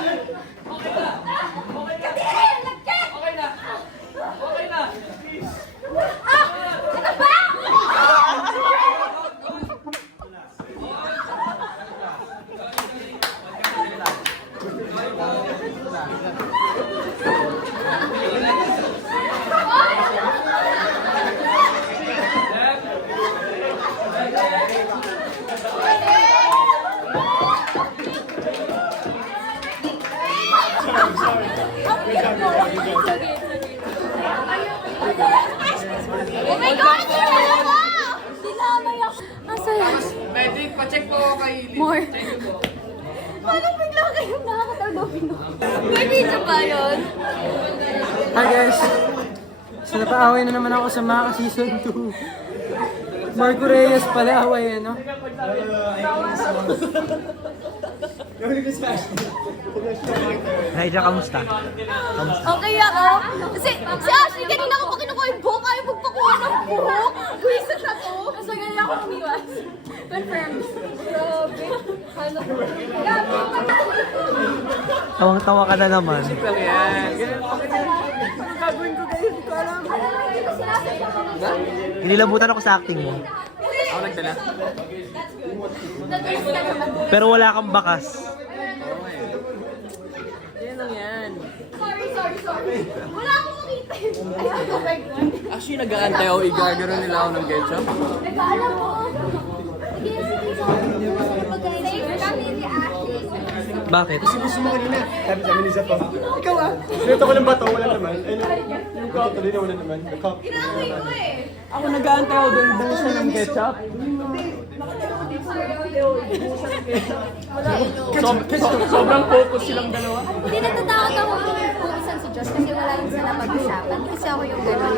Oh my God! Dinamay ako! Masaya. Magic, pa-check po ako kay Lily. More. Parang bigla kayong nakakatagawin. May video ba yun? Hi guys! So napaaway na naman ako sa Maka Season 2. Marco Reyes pala away no? Hi, Jack, kamusta? Okay ako. Si Ashley, kanina ko pa kinukuha yung buhok. Ayaw magpakuha ng buhok. Buwisit na to. Mas magaling ako umiwas. Confirmed. Grabe. Ano? Grabe. Tawang-tawa ka na naman. Lang yan. Gagawin ko kayo, hindi ko alam. Ito sinasabi ko. Inilabutan ako sa acting mo. Ako nagdala. Nag-iis ka naman. Pero wala kang bakas. Yan lang yan. Sorry. Wala akong makita yun. Ayaw ko ba yun? Actually, nag-aantay ako. Igagaro nila ako ng ketchup. Nagkaalam mo. Nag-iisip sa safe kami ni Ashley. Bakit? Gusto mo kanina, sabi sa amin ni Zapa, ikaw sinuto ko ng bato, wala naman. Yung cup, tuloy na wala naman. The cup. Inaaway ko eh. Ako nag-aantay ako doon. Buhusan ng ketchup. Sobrang focus silang dalawa. Hindi natatakot ako kung pupusan si Josh kasi wala rin sila pag-usapan. Kasi ako yung gano'n.